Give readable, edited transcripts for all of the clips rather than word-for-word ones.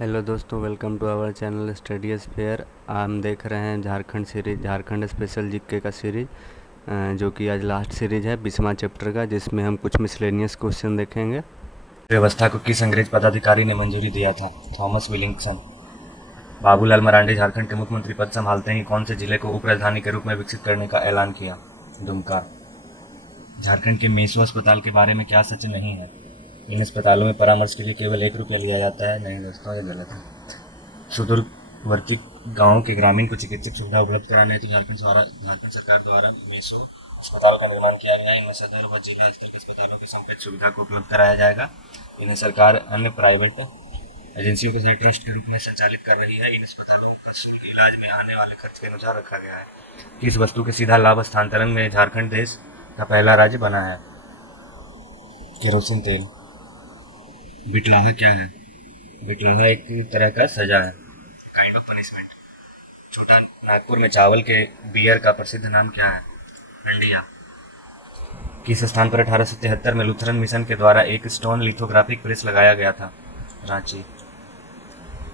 Hello दोस्तों, welcome to our channel study sphere. हम देख रहे हैं Jharkhand series, Jharkhand special GK का सीरीज, जो कि आज लास्ट सीरीज है 20वां चैप्टर का, जिसमें हम कुछ मिसलेनियस क्वेश्चन देखेंगे। व्यवस्था को किस अंग्रेज पदाधिकारी ने मंजूरी दिया था? थॉमस विलिंगसन। बाबूलाल मरांडी झारखंड के मुख्यमंत्री पद संभालते ही कौन से जिले को उप राजधानी के रूप में विकसित करने का ऐलान किया? दुमका। झारखंड के मेसो अस्पताल के बारे में क्या सच नहीं है? इन अस्पतालों में परामर्श के लिए केवल 1 रुपया लिया जाता है। नहीं दोस्तों, ये गलत है। सुदूरवर्ती गाँव के ग्रामीण को चिकित्सक सुविधा उपलब्ध कराने हेतु झारखंड सरकार द्वारा मेसो अस्पताल का निर्माण किया गया। इनमें सदर व जिला स्तर के अस्पतालों की संपेत सुविधा को उपलब्ध कराया जाएगा। इन्हें सरकार अन्य प्राइवेट एजेंसियों के साथ ट्रस्ट के रूप में संचालित कर रही है। इन अस्पतालों में इलाज में आने वाले खर्च के अनुसार रखा गया है। किस वस्तु के सीधा लाभ हस्तांतरण में झारखंड देश का पहला राज्य बना है? केरोसिन तेल। बिटलाहा क्या है? बिटलाहा एक तरह का सजा है, काइंड ऑफ पनिशमेंट। छोटा नागपुर में चावल के बियर का प्रसिद्ध नाम क्या है? हंडिया। किस स्थान पर 1873 में लुथरन मिशन के द्वारा एक स्टोन लिथोग्राफिक प्रेस लगाया गया था? रांची।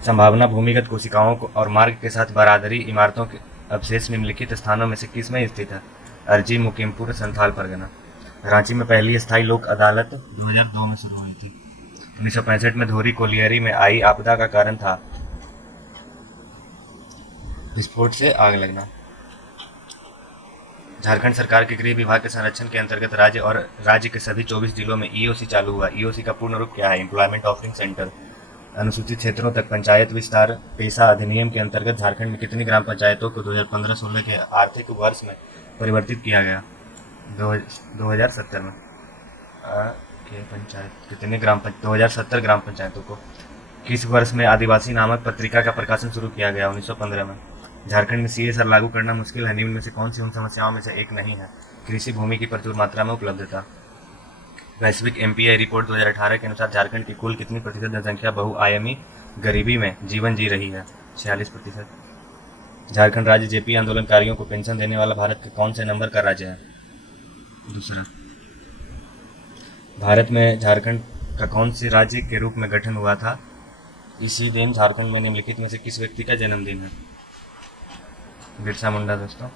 संभावना भूमिगत कोशिकाओं को और मार्ग के साथ बरादरी इमारतों के अवशेष निम्नलिखित स्थानों में से किस में स्थित है? अर्जी, मुकीमपुर, संथाल परगना। रांची में पहली स्थायी लोक अदालत 2002 में शुरू हुई थी। 1965 में धोरी कोलियरी में आई आपदा का कारण था विस्फोट से आग लगना। झारखंड सरकार के गृह विभाग के संरक्षण के अंतर्गत राज्य के सभी 24 जिलों में ईओसी चालू हुआ। ईओसी का पूर्ण रूप क्या है? Employment offering centre. अनुसूचित क्षेत्रों तक पंचायत विस्तार पेशा अधिनियम के अंतर्गत झारखंड में कितनी ग्राम पंचायतों को 2015-16 के आर्थिक वर्ष में परिवर्तित किया गया? 2070 में। के पंचायत कितने 2070 ग्राम पंचायतों को। किस वर्ष में आदिवासी नामक पत्रिका का प्रकाशन शुरू किया गया? 1915 में। झारखंड में सीएसआर लागू करना मुश्किल है, निम्न में से कौन सी उन समस्याओं में से एक नहीं है? कृषि भूमि की प्रचुर मात्रा में उपलब्धता। वैश्विक एमपीआई रिपोर्ट 2018 के अनुसार झारखंड की कुल कितनी प्रतिशत जनसंख्या बहुआयामी गरीबी में जीवन जी रही है? 46%। झारखंड राज्य जेपी आंदोलनकारियों को पेंशन देने वाला भारत के कौन से नंबर का राज्य है? दूसरा। भारत में झारखंड का कौन से राज्य के रूप में गठन हुआ था? इसी दिन झारखंड में निम्नलिखित में से किस व्यक्ति का जन्मदिन है? बिरसा मुंडा दोस्तों।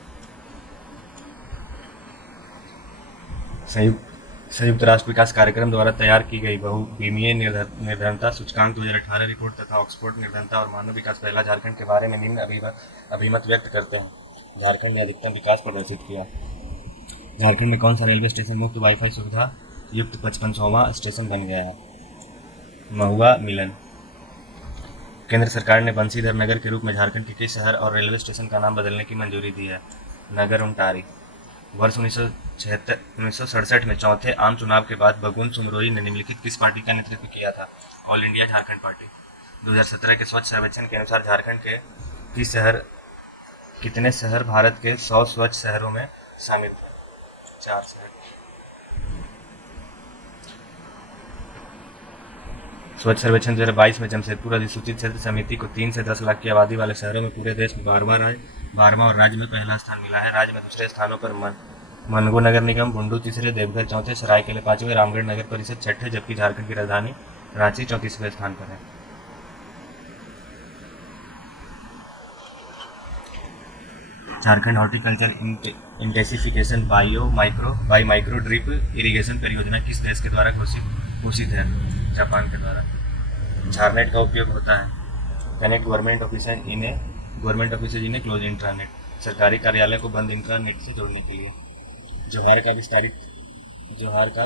संयुक्त राष्ट्र विकास कार्यक्रम द्वारा तैयार की गई बहुविमीय निर्धनता सूचकांक 2018 रिपोर्ट तथा ऑक्सफोर्ड निर्धनता और मानव विकास पहला झारखंड के बारे में निम्न अभिमत व्यक्त करते हैं। झारखंड ने अधिकतम विकास प्रदर्शित किया। झारखंड में कौन सा रेलवे स्टेशन मुफ्त वाईफाई सुविधा युक्त 55वां स्टेशन बन गया है? महुआ मिलन। केंद्र सरकार ने बंशीधर नगर के रूप में झारखंड के किस शहर और रेलवे स्टेशन का नाम बदलने की मंजूरी दी है? नगर उंटारी। वर्ष 1967 में चौथे आम चुनाव के बाद बगुन सुमरोई ने निम्नलिखित किस पार्टी का नेतृत्व किया था? All India Jharkhand party. 2017 के स्वच्छ सर्वेक्षण के अनुसार झारखंड के कितने शहर भारत के 100 स्वच्छ शहरों में शामिल थे? 4 शहर। स्वच्छ सर्वेक्षण 2022 में जमशेदपुर अधिसूचित क्षेत्र समिति को 3 से 10 लाख की आबादी वाले शहरों में पूरे देश में 12वां और राज्य में पहला स्थान मिला है। राज्य में दूसरे स्थानों पर मनगो नगर निगम, बुंडू तीसरे, देवघर चौथे, सरायकेला पांचवें, रामगढ़ नगर परिषद छठे, जबकि झारखंड की राजधानी रांची 34वें स्थान पर है। Jharkhand horticulture intensification by micro drip irrigation परियोजना किस देश के द्वारा घोषित है? जापान के द्वारा। झारनेट का उपयोग होता है connect government officers in A close intranet. सरकारी कार्यालय को बंद इंट्रानेट से जोड़ने के लिए। जोहार का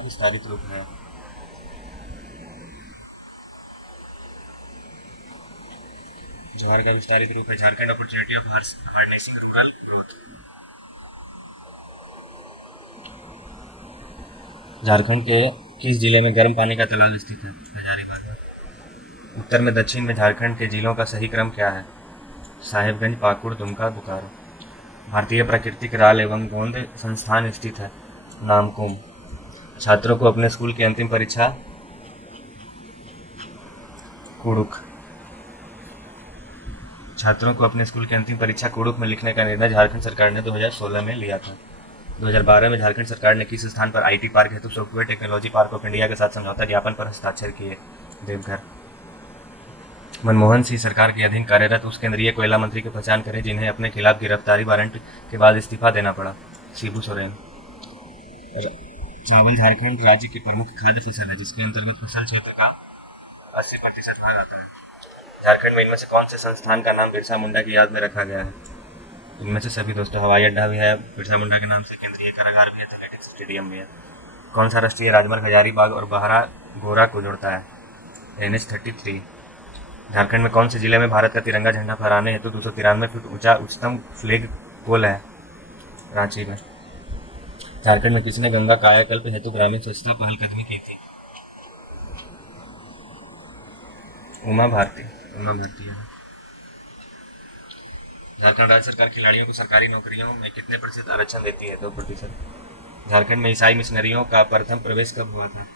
विस्तारित रूप है। जोहार का विस्तारित रूप है Jharkhand opportunity of harnessing rural growth. Jharkhand के किस जिले में गर्म पानी का तालाब स्थित है? हजारीबाग। उत्तर में दक्षिण में झारखंड के जिलों का सही क्रम क्या है? साहेबगंज, पाकुड़, दुमका, बोकारो। भारतीय प्राकृतिक राल एवं गोंद संस्थान स्थित है नामकुम। छात्रों को अपने स्कूल की अंतिम परीक्षा कुड़ुक में लिखने का निर्णय झारखंड सरकार ने 2016 में लिया था। 2012 में झारखंड सरकार ने किस स्थान पर आईटी पार्क हेतु software technology park of India के साथ समझौता ज्ञापन पर हस्ताक्षर किए? देवघर। मनमोहन सिंह सरकार के अधीन कार्यरत उस केंद्रीय कोयला मंत्री की पहचान करें जिन्हें अपने खिलाफ गिरफ्तारी वारंट के बाद इस्तीफा देना पड़ा। शिबू सोरेन। चावल झारखंड राज्य की प्रमुख खाद्य फसल है जिसके अंतर्गत फसल क्षेत्र का 80% भाग आता है। झारखंड में इनमें से कौन से संस्थान का नाम बिरसा मुंडा की याद में रखा गया है? इनमें से सभी दोस्तों, हवाई अड्डा भी है बिरसा मुंडा के नाम से, केंद्रीय कारागार भी है, एथलेटिक्स स्टेडियम भी है। कौन सा राष्ट्रीय राजमार्ग हजारीबाग और बहरा गोरा को जोड़ता है? NH-33। झारखंड में कौन से जिले में भारत का तिरंगा झंडा फहराने हेतु 293 फीट ऊंचा उच्चतम फ्लैग पोल है? रांची में। झारखंड में किसने गंगा कायाकल्प हेतु ग्रामीण स्वच्छता पहलकदमी की थी? उमा भारती है। झारखंड राज्य सरकार खिलाड़ियों को सरकारी नौकरियों में कितने प्रतिशत आरक्षण देती है? 2%। झारखंड में ईसाई मिशनरियों का प्रथम प्रवेश कब हुआ था?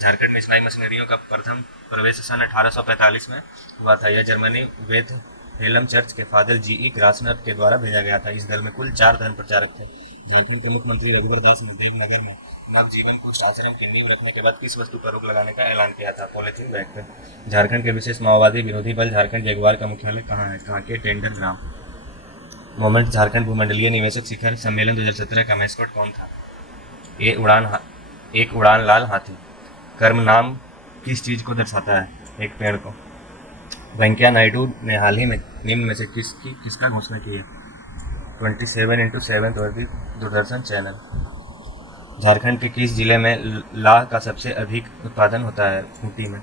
झारखंड में ईसाई मिशनरियों का प्रथम प्रवेश सन 1845 में हुआ था। यह जर्मनी वेथ हेलम चर्च के फादर GE ग्रासनर के द्वारा भेजा गया था। इस दल में कुल 4 धर्म प्रचारक थे। झारखंड के मुख्यमंत्री रघुवर दास ने देवनगर में नवजीवन कुष्ठ आश्रम की नींव रखने के बाद किस वस्तु पर रोक लगाने का ऐलान किया था? पॉलीथीन बैग पर। झारखंड के विशेष माओवादी विरोधी बल झारखंड जगुआर का मुख्यालय कहाँ है? कांके टेंडर ग्राम। मोमेंट झारखंड भूमंडलीय निवेशक शिखर सम्मेलन 2017 का मैस्कॉट कौन था? एक उड़ान लाल हाथी। कर्म नाम किस चीज को दर्शाता है? एक पेड़ को। वेंकैया नायडू ने हाल ही में निम्न में से किसका घोषणा की है? 27x7 Doordarshan channel. झारखंड के किस जिले में लाह का सबसे अधिक उत्पादन होता है? खूंटी में।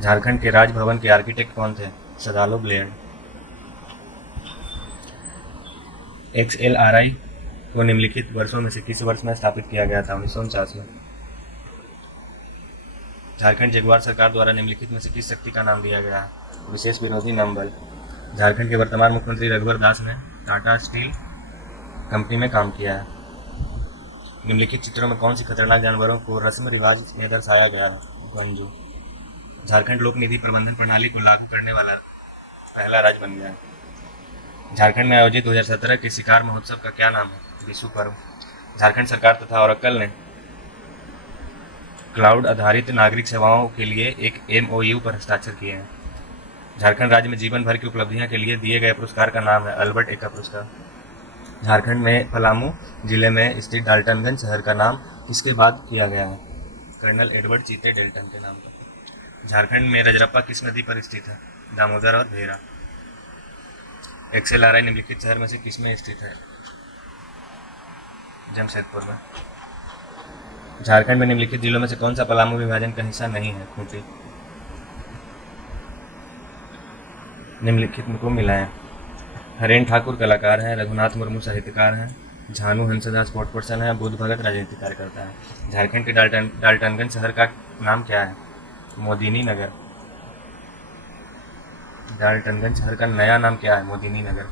झारखंड के राजभवन के आर्किटेक्ट कौन थे? सदालो ब्लेड। XLRI को निम्नलिखित वर्षों में से किस वर्ष में स्थापित किया गया था? 1949 में। झारखंड जगुआर सरकार द्वारा निम्नलिखित में से किस शक्ति का नाम दिया गया है? विशेष विरोधी नंबल। झारखंड के वर्तमान मुख्यमंत्री रघुवर दास ने टाटा स्टील कंपनी में काम किया है। निम्नलिखित चित्रों में कौन सी खतरनाक जानवरों को रस्म रिवाज में दर्शाया गया है? गंजू। झारखंड लोक निधि प्रबंधन प्रणाली को लागू करने वाला पहला राज्य बन गया है। झारखंड में आयोजित 2017 के शिकार महोत्सव का क्या नाम है? विशु पर्व। झारखंड सरकार तथा ओरेकल ने क्लाउड आधारित नागरिक सेवाओं के लिए एक MOU पर हस्ताक्षर किए हैं। झारखंड राज्य में जीवन भर की उपलब्धियों के लिए दिए गए पुरस्कार का नाम है अल्बर्ट एक्का पुरस्कार। झारखंड में पलामू जिले में स्थित डाल्टनगंज शहर का नाम किसके बाद किया गया है? कर्नल एडवर्ड चीते डेल्टन के नाम पर। झारखंड में रजरप्पा किस नदी पर स्थित है? दामोदर और भेरा। XLRI निम्नलिखित शहर में से किस में स्थित है? जमशेदपुर में। झारखंड में निम्नलिखित जिलों में से कौन सा पलामू विभाजन का हिस्सा नहीं है? खूंटी। निम्नलिखित को मिलाएं। हरेन ठाकुर कलाकार हैं, रघुनाथ मुर्मू साहित्यकार हैं, झानू हंसदा स्पोर्ट पर्सन है, बुद्ध भगत राजनीतिक कार्यकर्ता है। झारखंड के डाल्टनगंज शहर का नाम क्या है? मोदिनी नगर। डाल्टनगंज शहर का नया नाम क्या है? मोदिनी नगर।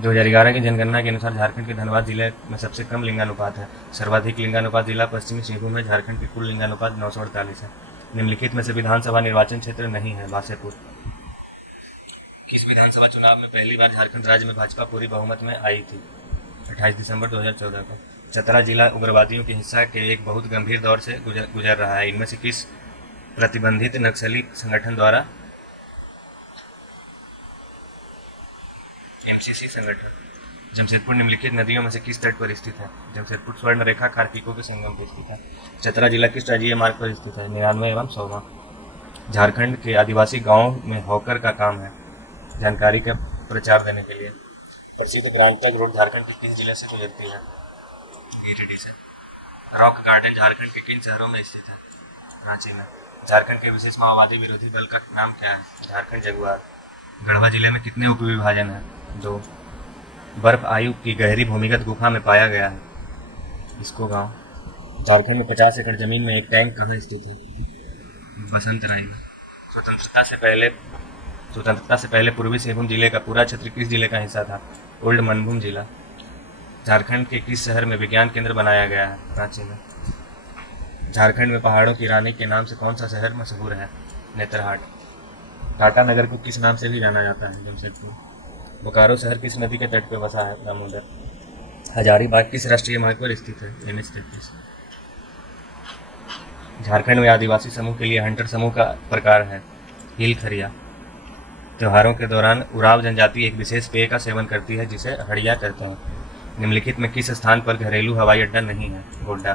2011 की जनगणना के अनुसार झारखंड के धनबाद जिले में सबसे कम लिंगानुपात है। सर्वाधिक लिंगानुपात जिला पश्चिमी सिंहभूम में। झारखंड के कुल लिंगानुपात 948 है। निम्नलिखित में से विधानसभा निर्वाचन क्षेत्र नहीं है? बासेपुर। किस विधानसभा चुनाव में पहली बार झारखंड राज्य में भाजपा पूरी बहुमत में आई थी? 28 दिसंबर 2014 को। चतरा जिला उग्रवादियों के हिंसा के एक बहुत गंभीर दौर से गुजर रहा है। इनमें से किस प्रतिबंधित नक्सली संगठन द्वारा? MCC संगठन। जमशेदपुर निम्नलिखित नदियों में से किस तट पर स्थित है? जमशेदपुर स्वर्ण रेखा कार्तिकों के संगम पर स्थित है। चतरा जिला किस राज्य मार्ग पर स्थित है? 99 एवं 100वां। झारखंड के आदिवासी गांव में हॉकर का काम है जानकारी का प्रचार देने के लिए। प्रसिद्ध ग्रांड ट्रैंक रोड झारखंड के किस जिले से गुजरती है? गिरिडीह से। रॉक गार्डन झारखंड के किन शहरों में स्थित है? रांची में। झारखंड के विशेष माओवादी विरोधी बल का नाम क्या है? झारखंड जगुआर। गढ़वा जिले में कितने उपविभाजन हैं? 2। बर्फ आयु की गहरी भूमिगत गुफा में पाया गया है? इसको गांव। झारखंड में 50 एकड़ जमीन में एक टैंक कहाँ स्थित है? बसंतराई में। स्वतंत्रता से पहले पूर्वी सिंहभूम जिले का पूरा क्षेत्र किस जिले का हिस्सा था? ओल्ड मनभूम जिला। झारखंड के किस शहर में विज्ञान केंद्र बनाया गया है? रांची में। झारखंड में पहाड़ों की रानी के नाम से कौन सा शहर मशहूर है? नेतरहाट। टाटा नगर को किस नाम से भी जाना जाता है? जमशेदपुर। बोकारो शहर किस नदी के तट पर बसा है? दामोदर। हजारीबाग किस राष्ट्रीय मार्ग पर स्थित है? NH-33। झारखंड में आदिवासी समूह के लिए हंटर समूह का प्रकार है? हिल खरिया। त्योहारों के दौरान उराव जनजाति एक विशेष पेय का सेवन करती है जिसे हड़िया कहते हैं। निम्नलिखित में किस स्थान पर घरेलू हवाई अड्डा नहीं है? गोड्डा।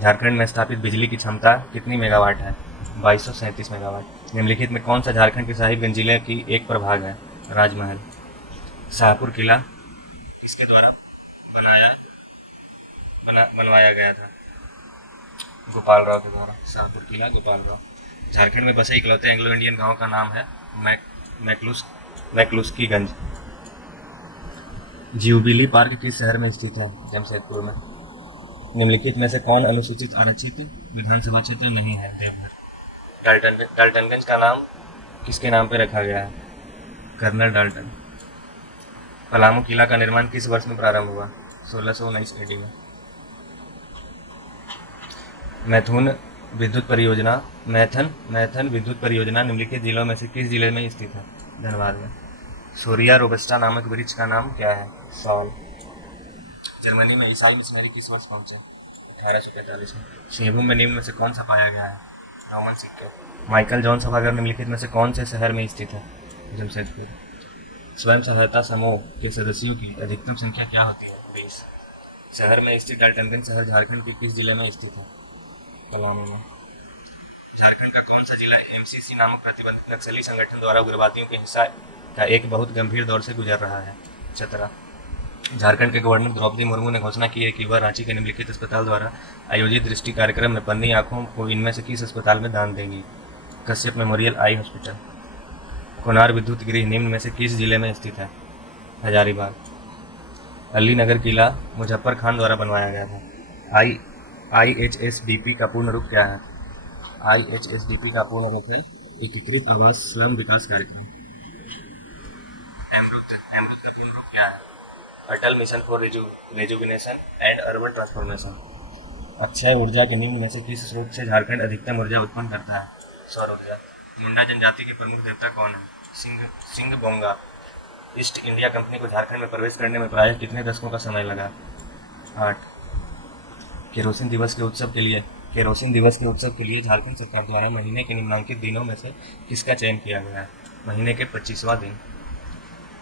झारखंड में स्थापित बिजली की क्षमता कितनी मेगावाट है? 2237 मेगावाट। निम्नलिखित में कौन सा झारखंड के साहिबगंज जिले की एक प्रभाग है? राजमहल। शाहपुर किला किसके द्वारा बनवाया गया था? गोपाल राव के द्वारा। शाहपुर किला गोपाल राव। झारखंड में बसे इकलौते एंग्लो इंडियन गांव का नाम है मैकलुस्कीगंज। ज्यूबिली पार्क किस शहर में स्थित है? जमशेदपुर में। निम्नलिखित में से कौन अनुसूचित आरक्षित विधानसभा क्षेत्र नहीं है? देवघर। डाल्टनगंज का नाम किसके नाम पर रखा गया है? Colonel Dalton. पलामू किला का निर्माण किस वर्ष में प्रारंभ हुआ? 1619 AD में। मैथन विद्युत परियोजना निम्नलिखित जिलों में से किस जिले में स्थित है? धनबाद में। सोरिया रोबस्टा नामक वृक्ष का नाम क्या है? सॉल। जर्मनी में ईसाई मिशनरी किस वर्ष पहुंचे? 1845 में। सिंहभूम में निम्न में से कौन सा पाया गया है? रोमन सिक्के। माइकल जॉन सभागार निम्नलिखित में से कौन से शहर में स्थित है? जमशेदपुर। स्वयं सहायता समूह के सदस्यों की अधिकतम संख्या क्या होती है? 20। शहर में स्थित डाल्टनगंज शहर झारखंड के किस जिले में स्थित है? पलामू में। झारखंड का कौन सा जिला MCC नामक प्रतिबंधित नक्सली संगठन द्वारा उग्रवादियों के हिंसा का एक बहुत गंभीर दौर से गुजर रहा है? चतरा। झारखंड के गवर्नर द्रौपदी मुर्मू ने घोषणा की है कि वह रांची के निम्नलिखित अस्पताल द्वारा आयोजित दृष्टि कार्यक्रम में पन्नी आंखों को इनमें से किस अस्पताल में दान देंगी? Kashyap memorial eye hospital. Konar विद्युत गृह निम्न में से किस जिले में स्थित है? हजारीबाग। अली नगर किला मुजफ्फर खान द्वारा बनवाया गया था। IHSDP का पूर्ण रूप क्या है? IHSDP का पूर्ण रूप है एकीकृत आवास श्रम विकास कार्यक्रम। अमृत का पूर्ण रूप क्या है? Atal mission for rejuvenation and urban transformation. अक्षय ऊर्जा के निम्न में से किस स्रोत से झारखंड अधिकतम ऊर्जा उत्पन्न करता है? सौर ऊर्जा। मुंडा जनजाति के प्रमुख देवता कौन है? सिंह बोंगा। ईस्ट इंडिया कंपनी को झारखंड में प्रवेश करने में प्रायः कितने दशकों का समय लगा? 8। केरोसिन दिवस के उत्सव के लिए झारखंड सरकार द्वारा महीने के निम्नलिखित दिनों में से किसका चयन किया गया है? महीने के 25वां दिन।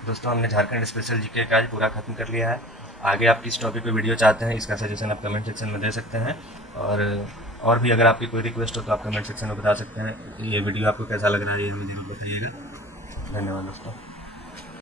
दोस्तों, हमने झारखंड स्पेशल जीके का आज पूरा खत्म कर लिया है। आगे आप किस टॉपिक पे वीडियो चाहते हैं इसका सजेशन आप कमेंट सेक्शन में दे सकते हैं, और भी अगर आपकी कोई रिक्वेस्ट हो तो आप कमेंट सेक्शन में बता सकते हैं। ये वीडियो आपको कैसा लग रहा है ये हमें जरूर बताइएगा। धन्यवाद दोस्तों।